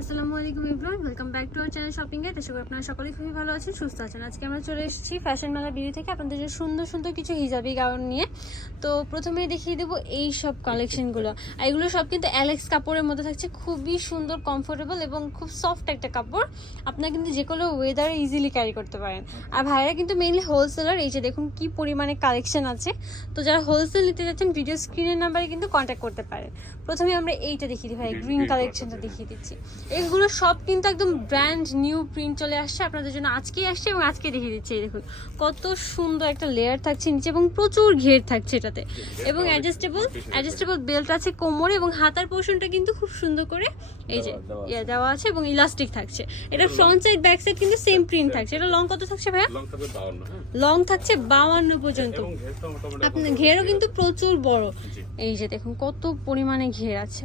আসসালামু আলাইকুম Ibrahim welcome back to our channel shopping guide. আশা করি আপনারা সকলেই খুবই ভালো আছেন সুস্থ আছেন। আজকে আমরা চলে এসেছি ফ্যাশন মেলা বিডি থেকে আপনাদের জন্য সুন্দর সুন্দর কিছু হিজাবি গাউন নিয়ে। তো প্রথমে দেখিয়ে দেবো এই সব কালেকশনগুলো আর এগুলো সব কিন্তু অ্যালেক্স কাপড়ের মধ্যে থাকছে। খুবই সুন্দর কমফোর্টেবল এবং খুব সফট একটা কাপড়। আপনারা কিন্তু যে কোনো ওয়েদারে ইজিলি ক্যারি করতে পারেন। আর ভাইরা কিন্তু মেইনলি হোলসেলার এই যে দেখুন কি পরিমাণে কালেকশন আছে। তো যারা হোলসেল নিতে যাচ্ছেন ভিডিও স্ক্রিনের নাম্বারে কিন্তু কন্ট্যাক্ট করতে পারেন। প্রথমে আমরা এইটা দেখিয়ে দিই ভাই গ্রিন কালেকশনটা দেখিয়ে দিচ্ছি। এগুলো সব কিন্তু একদম ব্র্যান্ড নিউ প্রিন্ট চলে আসছে আপনাদের জন্য আজকেই আসছে এবং আজকে দেখিয়ে দিচ্ছে এই দেখুন। কত সুন্দর একটা লেয়ার থাকছে নিচে এবং প্রচুর ঘের থাকছে এটাতে। এবং অ্যাডজাস্টেবল অ্যাডজাস্টেবল বেল্ট আছে কোমরে এবং হাতার পোর্শনটা কিন্তু খুব সুন্দর করে এই যে ইয়ে দেওয়া আছে এবং ইলাস্টিক থাকছে। এটা ফ্রন্ট সাইড ব্যাক সাইড কিন্তু সেম প্রিন্ট থাকছে। এটা লং কত থাকছে ভাইয়া? লং থাকবে 52 হ্যাঁ। লং থাকছে বাউান্ন পর্যন্ত। আপনার ঘেরও কিন্তু প্রচুর বড়। এই যে দেখুন কত পরিমাণে ঘের আছে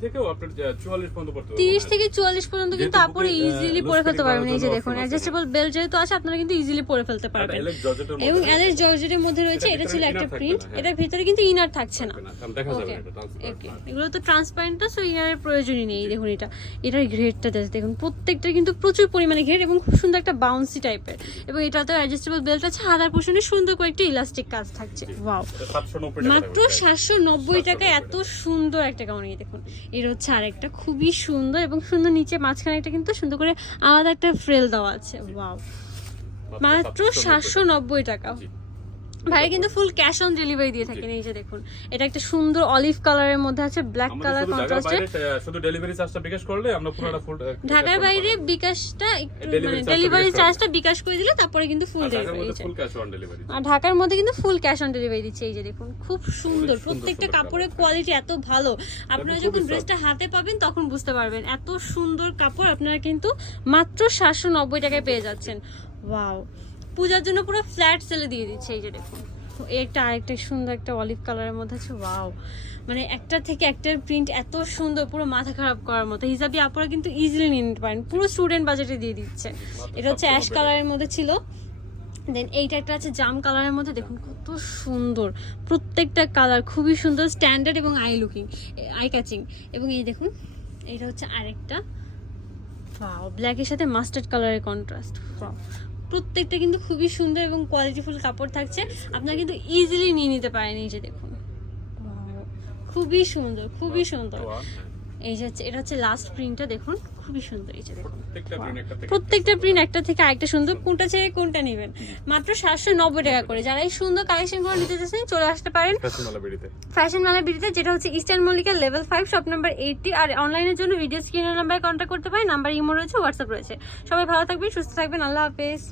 এটা আপনার 30 বডি থেকেও আপনার আহ, 44 পর্যন্ত পড়তে পারবে তিরিশ থেকে চুয়াল্লিশ পর্যন্ত কিন্তু আপনি ইজিলি পরে ফেলতে পারবেন এই যে দেখুন অ্যাডজাস্টেবল বেল্ট যেহেতু আছে আপনারা কিন্তু ইজিলি পরে ফেলতে পারবেন। এবং আছে। অ্যালেস জর্জেটের মধ্যে রয়েছে এটা ছিল একটা প্রিন্ট হ্যাঁ। এটার ভিতরে কিন্তু ইনার থাকছে না। এটা এগুলো তো ট্রান্সপারেন্ট তো সো ইনারের প্রয়োজনই নেই দেখুন এটা। এটার ঘেরটা দেখুন প্রত্যেকটা কিন্তু প্রচুর পরিমাণে ঘের এবং খুব সুন্দর একটা বাউন্সি টাইপের এবং এটাতে অ্যাডজাস্টেবল বেল্ট আছে হাতার পোষণে সুন্দর করে একটা ইলাস্টিক কাজ থাকছে। ওয়াও এটা 790 টাকা মাত্র সাতশো নব্বই টাকায় এত সুন্দর একটা গাউন দেখুন। এর হচ্ছে আরেকটা খুবই সুন্দর এবং সুন্দর নিচে মাঝখানে একটা কিন্তু সুন্দর করে আলাদা একটা ফ্রেল দেওয়া আছে। ওয়াও। মাত্র সাতশো নব্বই টাকা। ভাই কিন্তু ফুল ক্যাশ অন ডেলিভারি দিয়ে থাকেন এই যে দেখুন। এটা একটা সুন্দর অলিভ কালারের মধ্যে আছে ব্ল্যাক কালার কন্ট্রাস্টে শুধু ডেলিভারি চার্জটা বিকাশ করলে আমরা পুরোটা ফুল ঢাকার বাইরে বিকাশটা একটু মানে ডেলিভারি চার্জটা বিকাশ করে। দিলে তারপরে কিন্তু full delivery full cash on delivery আর ঢাকার মধ্যে কিন্তু ফুল ক্যাশ অন ডেলিভারি দিচ্ছে এই যে দেখুন খুব সুন্দর। প্রত্যেকটা কাপড়ের কোয়ালিটি এত ভালো। আপনারা যখন ড্রেসটা হাতে পাবেন তখন বুঝতে পারবেন এত সুন্দর কাপড় আপনারা কিন্তু মাত্র সাতশো নব্বই টাকায় পেয়ে যাচ্ছেন। ওয়াও পূজার জন্য পুরো ফ্ল্যাট সেলে দিয়ে দিচ্ছে এই যে দেখুন। একটা আরেকটা সুন্দর একটা অলিভ কালারের মধ্যে আছে ওয়াও মানে একটা থেকে একটার প্রিন্ট এত সুন্দর, পুরো মাথা খারাপ করার মতো। হিসাবে আপনারা কিন্তু ইজিলি নিয়ে নিতে পারেন। পুরো স্টুডেন্ট বাজেটে দিয়ে দিচ্ছে। এটা হচ্ছে অ্যাশ কালারের মধ্যে ছিল। দেন এইটা একটা আছে জাম কালারের মধ্যে। দেখুন কত সুন্দর। প্রত্যেকটা কালার খুবই সুন্দর স্ট্যান্ডার্ড এবং আই লুকিং আই ক্যাচিং এবং এই দেখুন, এইটা হচ্ছে আরেকটা ব্ল্যাকের সাথে মাস্টার্ড কালারের কন্ট্রাস্ট প্রত্যেকটা কিন্তু খুবই সুন্দর এবং কোয়ালিটিফুল কাপড় থাকছে। আপনারা কিন্তু ইজিলি নিয়ে নিতে পারেন এই যে দেখুন। খুবই সুন্দর খুবই সুন্দর। এই যে হচ্ছে এটা হচ্ছে লাস্ট প্রিন্টটা দেখুন খুবই সুন্দর এই যে দেখুন। প্রত্যেকটা প্রিন্ট একটা থেকে আরেকটা সুন্দর কোনটা ছেড়ে কোনটা নেবেন? মাত্র সাতশো নব্বই টাকা করে। যারা এই সুন্দর কালেকশন করে নিতে চাচ্ছেন চলে আসতে পারেন। ফ্যাশন মালা বেরিতে ফ্যাশন মেলা বিডিতে যেটা হচ্ছে eastern Mallika level five shop number eighty আর অনলাইনের জন্য ভিডিও স্ক্রিনের নাম্বারে কন্ট্যাক্ট করতে পারেন। নাম্বার ইমো রয়েছে হোয়াটসঅ্যাপ রয়েছে। সবাই ভালো থাকবেন সুস্থ থাকবেন। আল্লাহ হাফেজ।